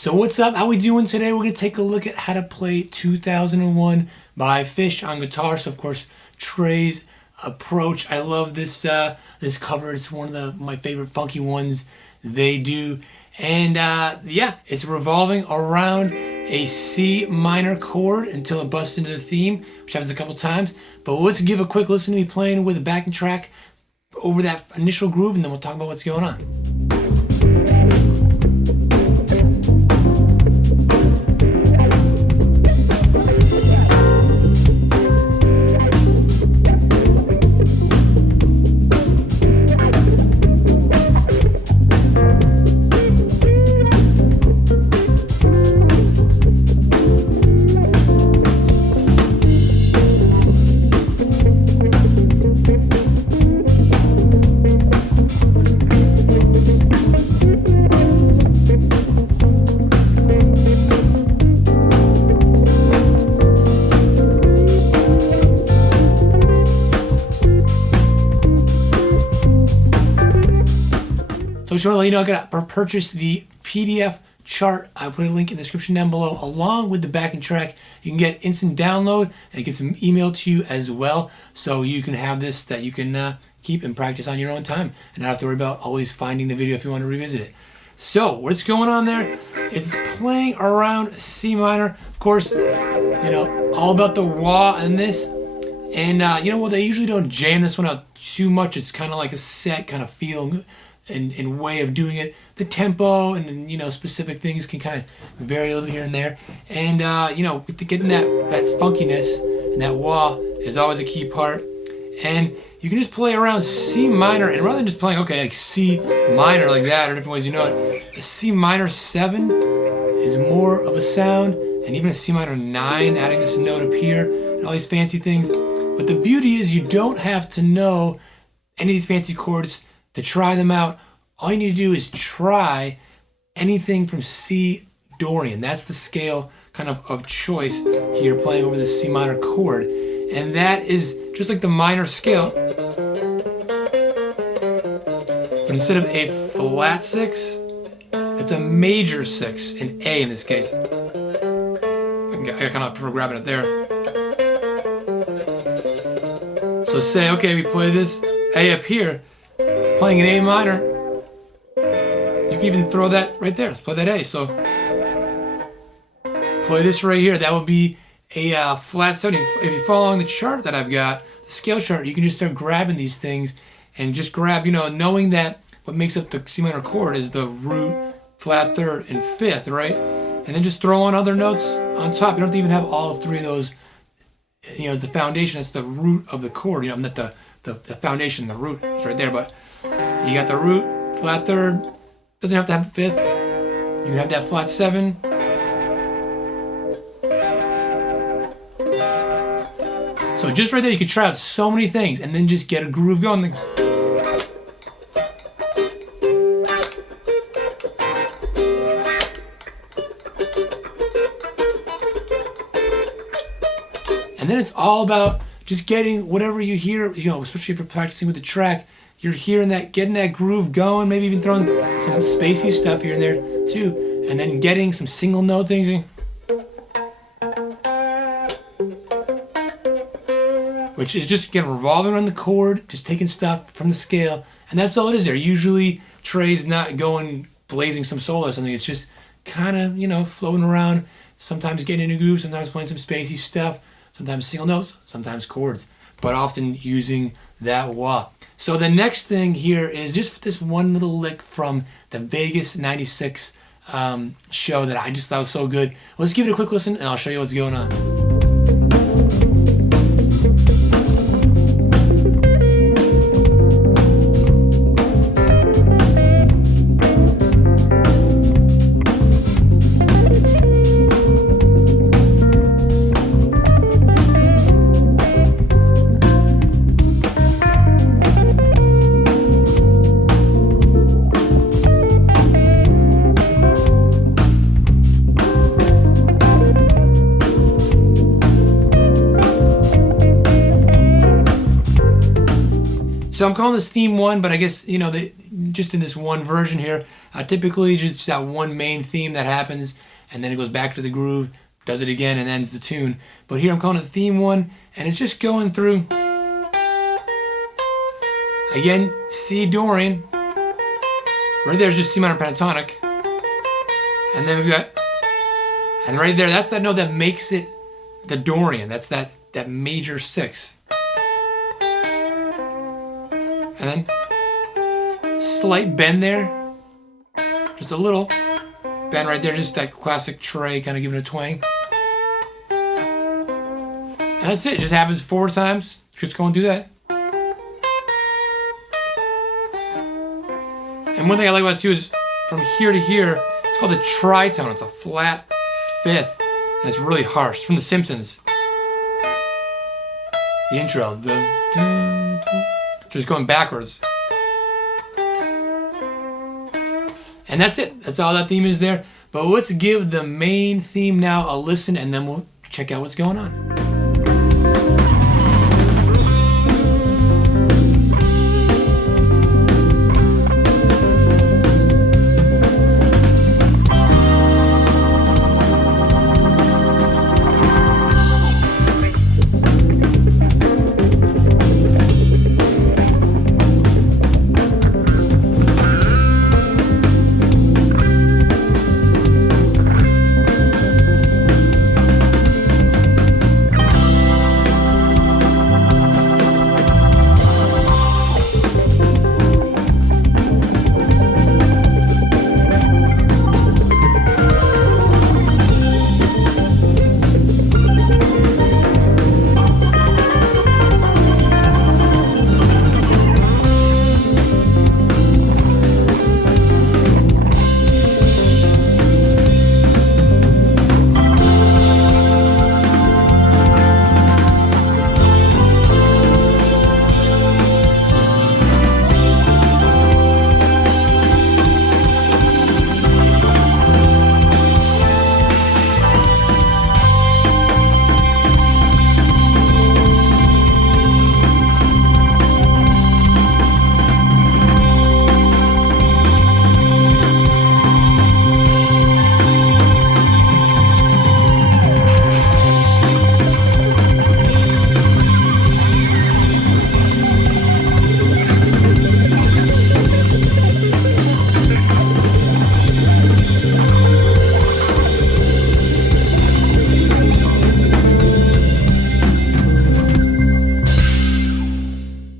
So what's up? How we doing today? We're going to take a look at how to play 2001 by Phish on guitar. So of course, Trey's approach. I love this this cover. It's one of my favorite funky ones they do. And yeah, it's revolving around a C minor chord until it busts into the theme, which happens a couple times. But let's give a quick listen to me playing with a backing track over that initial groove, and then we'll talk about what's going on. So just want to let you know, I got to purchase the PDF chart. I put a link in the description down below along with the backing track. You can get instant download and it gets emailed to you as well. So you can have this that you can keep and practice on your own time and not have to worry about always finding the video if you want to revisit it. So what's going on there is playing around C minor. Of course, you know, all about the wah in this. And you know what, they usually don't jam this one out too much. It's kind of like a set kind of feel and way of doing it. The tempo and, you know, specific things can kind of vary a little bit here and there. And you know, getting that funkiness and that wah is always a key part. And you can just play around C minor, and rather than just playing, okay, like C minor like that or different ways you know it, a C minor 7 is more of a sound, and even a C minor 9, adding this note up here and all these fancy things. But the beauty is you don't have to know any of these fancy chords to try them out. All you need to do is try anything from C Dorian. That's the scale kind of choice here, playing over the C minor chord. And that is just like the minor scale. But instead of a flat 6, it's a major 6, an A in this case. I kind of prefer grabbing it there. So say, okay, we play this A up here, playing an A minor. You can even throw that right there. Let's play that A. So play this right here. That would be a flat 7. If you follow along the chart that I've got, the scale chart, you can just start grabbing these things and just grab, you know, knowing that what makes up the C minor chord is the root, flat 3rd, and 5th, right? And then just throw on other notes on top. You don't have to even have all 3 of those, you know, as the foundation. That's the root of the chord. You know, not the foundation, the root is right there, but you got the root, flat 3rd, doesn't have to have the 5th. You can have that flat 7. So just right there, you can try out so many things and then just get a groove going. And then it's all about just getting whatever you hear, you know, especially if you're practicing with the track, you're hearing that, getting that groove going, maybe even throwing some spacey stuff here and there too, and then getting some single note things, which is just, again, revolving around the chord, just taking stuff from the scale, and that's all it is there. Usually Trey's not going blazing some solo or something. It's just kind of, you know, floating around, sometimes getting into groove, sometimes playing some spacey stuff, sometimes single notes, sometimes chords, but often using that wah. So the next thing here is just this one little lick from the Vegas 96 show that I just thought was so good. Let's give it a quick listen and I'll show you what's going on. So I'm calling this theme 1, but I guess, you know, just in this one version here, typically just that one main theme that happens, and then it goes back to the groove, does it again, and ends the tune. But here I'm calling it theme 1, and it's just going through, again, C Dorian. Right there is just C minor pentatonic. And then we've got, and right there, that's that note that makes it the Dorian. That's that major 6. And then slight bend there, just a little bend right there, just that classic Trey kind of giving it a twang. And that's it. It just happens 4 times. Just go and do that. And one thing I like about it too is from here to here, it's called a tritone. It's a flat 5th, and it's really harsh. It's from The Simpsons. The intro, just going backwards. And that's it. That's all that theme is there. But let's give the main theme now a listen, and then we'll check out what's going on.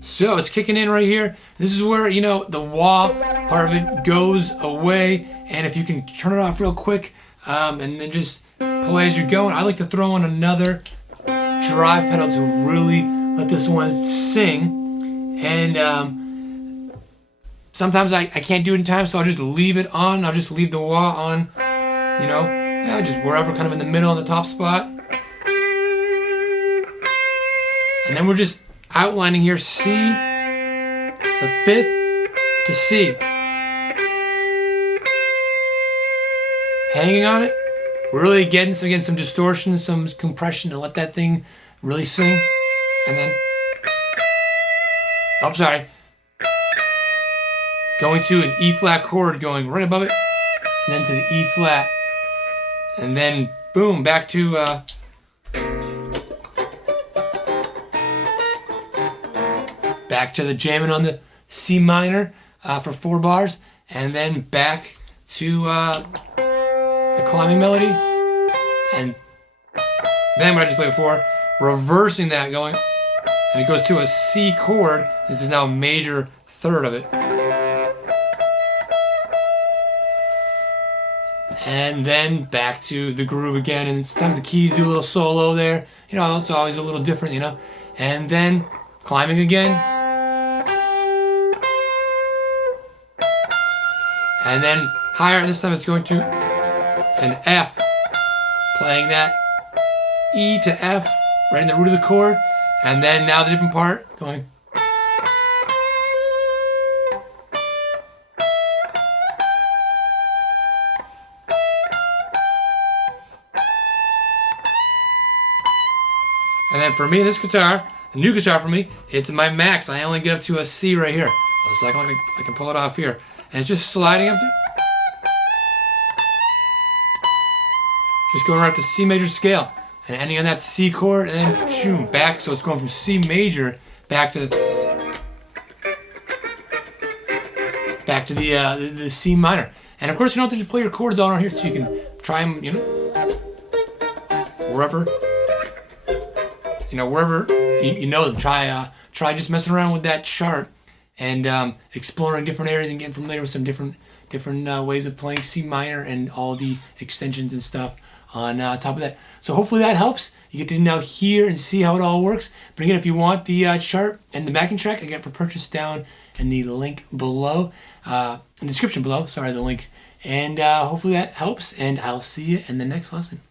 So it's kicking in right here. This is where, you know, the wah part of it goes away. And if you can turn it off real quick and then just play as you're going. I like to throw on another drive pedal to really let this one sing. And sometimes I can't do it in time, so I'll just leave it on. I'll just leave the wah on, you know, just wherever, kind of in the middle, in the top spot. And then we're just outlining here C, the 5th to C. Hanging on it, really getting some distortion, some compression to let that thing really sing. And then, oh, sorry. Going to an E flat chord, going right above it, and then to the E flat. And then, boom, back to the jamming on the C minor for 4 bars, and then back to the climbing melody, and then what I just played before, reversing that, going, and it goes to a C chord. This is now a major 3rd of it, and then back to the groove again. And sometimes the keys do a little solo there, you know, it's always a little different, you know, and then climbing again. And then higher, this time it's going to an F, playing that E to F, right in the root of the chord. And then now the different part, going. And then for me, this guitar, the new guitar for me. It's my max. I only get up to a C right here. So I can pull it off here. And it's just sliding up there. Just going right up to C major scale. And ending on that C chord, and then shoom, back. So it's going from C major back to the C minor. And of course, you don't have to just play your chords all around here, so you can try them, wherever you know them. Try just messing around with that chart and exploring different areas and getting familiar with some different ways of playing C minor and all the extensions and stuff on top of that. So hopefully that helps. You get to now hear and see how it all works. But again, if you want the chart and the backing track, again, for purchase down in the link below, in the description below, the link. And hopefully that helps, and I'll see you in the next lesson.